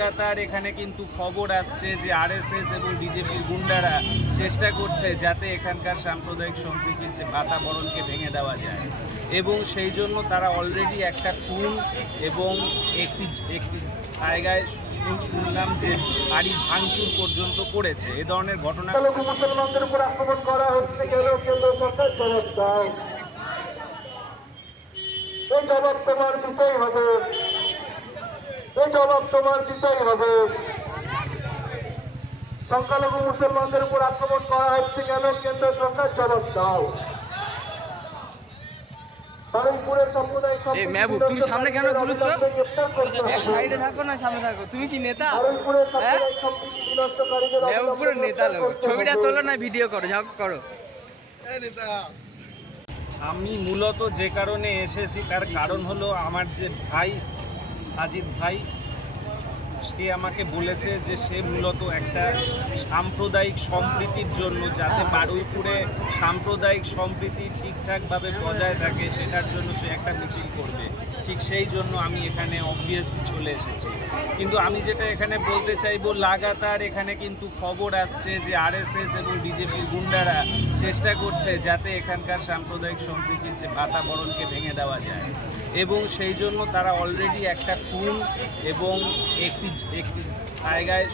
লাগাতার এখানে কিন্তু খবর আসছে যে আরএসএস এবং বিজেপির গুন্ডারা চেষ্টা করছে যাতে এখানকার সাম্প্রদায়িক সম্প্রীতির যে বাতাবরণকে ভেঙে দেওয়া যায়, এবং সেই জন্য তারা অলরেডি একটা খুন এবং একটি জায়গায় শুনলাম যে বাড়ি ভাঙচুর পর্যন্ত করেছে। এ ধরনের ঘটনা মুসলমানদের উপর আক্রমণ করা হচ্ছে, এই জবাব তোমার দিতেই হবে, এই জবাব তোমার দিতেই হবে। সংখ্যালঘু মুসলমানদের উপর আক্রমণ করা হচ্ছে কেন? কেন্দ্র সরকার জবাব দাও। তুমি সামনে কেন ঘুরছ? সাইডে থাকো না, সামনে থাকো। তুমি কি নেতা? মেহবুবপুরের নেতা লোক। ছবিটা তোলো না, ভিডিও করো, যা করো। আমি মূলত যে কারণে এসেছি তার কারণ হলো আমার যে ভাই সাজিদ ভাই, সে আমাকে বলেছে যে সে মূলত একটা সাম্প্রদায়িক সম্প্রীতির জন্য, যাতে বারুইপুরে সাম্প্রদায়িক সম্প্রীতি ঠিকঠাকভাবে বজায় থাকে সেটার জন্য সে একটা মিছিল করবে। ঠিক সেই জন্য আমি এখানে অবভিয়াসলি চলে এসেছি। কিন্তু আমি যেটা এখানে বলতে চাইবো, লাগাতার এখানে কিন্তু খবর আসছে যে আরএসএস এবং বিজেপির গুন্ডারা চেষ্টা করছে যাতে এখানকার সাম্প্রদায়িক সম্প্রীতির যে বাতাবরণকে ভেঙে দেওয়া যায়, এবং সেই জন্য তারা অলরেডি একটা খুন এবং একটি জায়গায়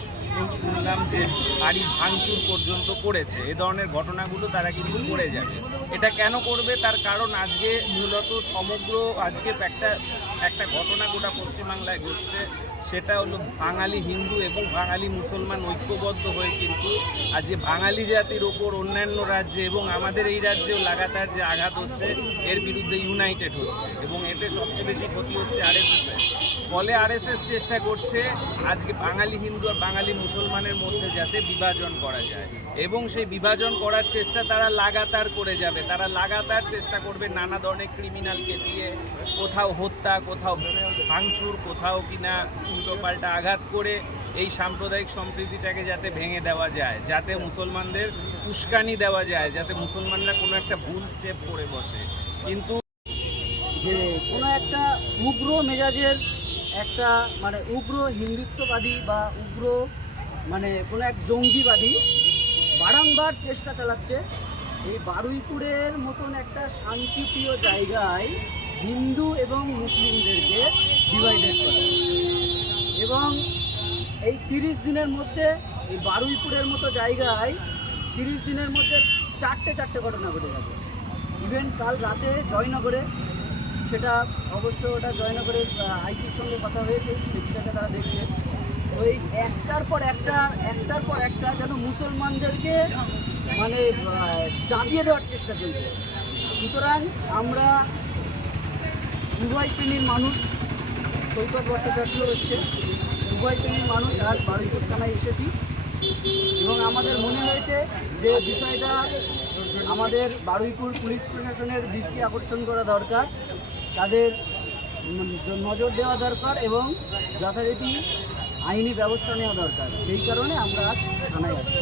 শুনলাম যে বাড়ি ভাঙচুর পর্যন্ত করেছে। এ ধরনের ঘটনাগুলো তারা কিন্তু করে যাবে। এটা কেন করবে? তার কারণ আজকে মূলত আজকে একটা ঘটনা গোটা পশ্চিমবাংলায় ঘটছে, সেটা হলো বাঙালি হিন্দু এবং বাঙালি মুসলমান ঐক্যবদ্ধ হয়ে কিন্তু আজকে বাঙালি জাতির ওপর অন্যান্য রাজ্যে এবং আমাদের এই রাজ্যেও লাগাতার যে আঘাত হচ্ছে এর বিরুদ্ধে ইউনাইটেড হচ্ছে, এবং এতে সবচেয়ে বেশি ক্ষতি হচ্ছে আরএসএসের। ফলে আরএসএস চেষ্টা করছে আজকে বাঙালি হিন্দু আর বাঙালি মুসলমানের মধ্যে যাতে বিভাজন করা যায়, এবং সেই বিভাজন করার চেষ্টা তারা লাগাতার করে যাবে। তারা লাগাতার চেষ্টা করবে নানা ধরনের ক্রিমিনালকে দিয়ে কোথাও হত্যা, কোথাও ভাঙচুর, কোথাও কিনা উল্টোপাল্টা আঘাত করে এই সাম্প্রদায়িক সম্প্রীতিটাকে যাতে ভেঙে দেওয়া যায়, যাতে মুসলমানদের উস্কানি দেওয়া যায়, যাতে মুসলমানরা কোনো একটা ভুল স্টেপ করে বসে। কিন্তু যে কোনো একটা উগ্র মেজাজের একটা উগ্র হিন্দুত্ববাদী বা উগ্র কোনো এক জঙ্গিবাদী বারংবার চেষ্টা চালাচ্ছে এই বারুইপুরের মতন একটা শান্তিপ্রিয় জায়গায় হিন্দু এবং মুসলিমদেরকে ডিভাইডেড করা, এবং এই 30 দিনের মধ্যে এই বারুইপুরের মতো জায়গায় 30 দিনের মধ্যে চারটে ঘটনা ঘটে যাবে। ইভেন কাল রাতে জয়নগরে, সেটা অবশ্য ওটা জয়নগরের আইসির সঙ্গে কথা হয়েছে, সেই বিষয়টা তারা দেখছে। ওই একটার পর একটা যেন মুসলমানদেরকে দাবিয়ে দেওয়ার চেষ্টা চলছে। সুতরাং আমরা উভয় শ্রেণীর মানুষ, সৈকত ভট্টাচার্য হচ্ছে উভয় শ্রেণীর মানুষ আজ বারুইপুর থানায় এসেছি, এবং আমাদের মনে হয়েছে যে বিষয়টা আমাদের বারুইপুর পুলিশ প্রশাসনের দৃষ্টি আকর্ষণ করা দরকার, তাদের নজর দেওয়া দরকার এবং যথারীতি আইনি ব্যবস্থা নেওয়া দরকার। সেই কারণে আমরা আজ থানায় আসি।